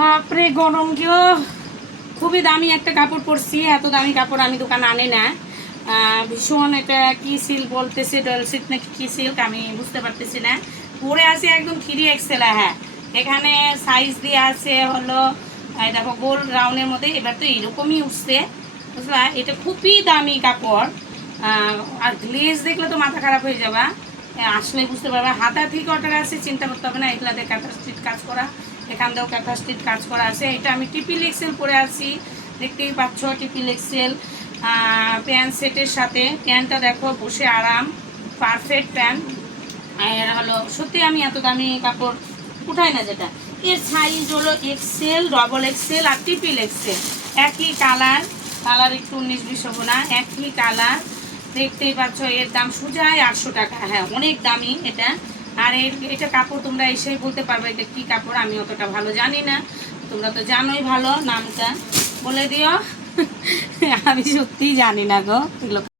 বাপরে গরম কেউ খুবই দামি একটা কাপড় পরছি। এত দামি কাপড় আমি দোকানে আনি না। ভীষণ এটা কি সিল্ক বলতেছে, ডলসিট নাকি কি সিল্ক আমি বুঝতে পারতেছি না। পরে আছে একদম 3XL। হ্যাঁ, এখানে সাইজ দিয়ে আছে হলো এই দেখো গোল রাউন্ডের মধ্যে। এবার তো এরকমই উঠছে, বুঝলা। এটা খুবই দামি কাপড়। আর গ্লেজ দেখলে তো মাথা খারাপ হয়ে যাবা, আসলে বুঝতে পারবে। হাতা থেকে অর্ডার আছে, চিন্তা করতে হবে না। এগুলাতে কাঁথা স্ট্রিট কাজ করা, এখান দিয়েও কাঁথা স্ট্রিট কাজ করা আছে। এটা আমি ট্রিপল এক্সেল পরে আছি, দেখতেই পাচ্ছ। ট্রিপল এক্সেল প্যান্ট সেটের সাথে। প্যান্টটা দেখো, বসে আরাম, পারফেক্ট প্যান্ট। আর হলো সত্যি আমি এত দামি কাপড় উঠাই না। যেটা এর সাইজ হলো এক্সেল, ডবল এক্সেল আর ট্রিপল এক্সেল। একই কালার, কালার একটু 19-20 হবো না, একই কালার। দেখতেই পাচ্ছ। এর দাম সোজাই 800 টাকা। হ্যাঁ, অনেক দামি এটা। আর এটা কাপড় তোমরা এসেই বলতে পারবে এটা কী কাপড়। আমি অতটা ভালো জানি না, তোমরা তো জানোই ভালো, নামটা বলে দিও। আমি সত্যিই জানি না গো এগুলো।